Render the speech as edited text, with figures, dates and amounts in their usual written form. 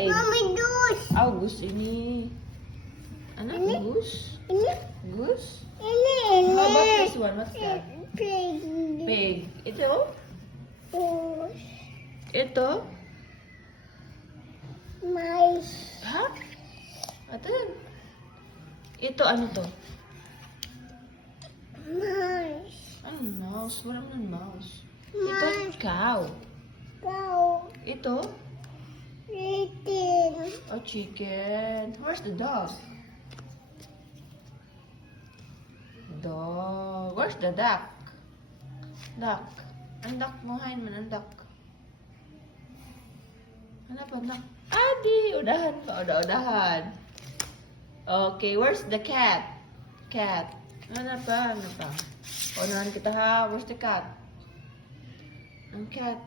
Ay, Mami, goose. Goose ini. Ano? Goose? Goose? Ini. How about this one? What's that? Pig. Pig. Ito? Goose. Ito? Mice. Ha? Ito. Ito ano to? Mice. Ano mouse? Wala mo ng mouse. Ito Mice. cow. Cow. Ito? Chicken. Chicken. Where's the dog? Dog. Where's the duck? Duck. Ang duck mo, hain man ang duck. Ano ba duck? Adi! Udahan pa. Udahan. Okay, where's the cat? Cat. Ano pa? Unahan kita ha. Where's the cat? Ang cat.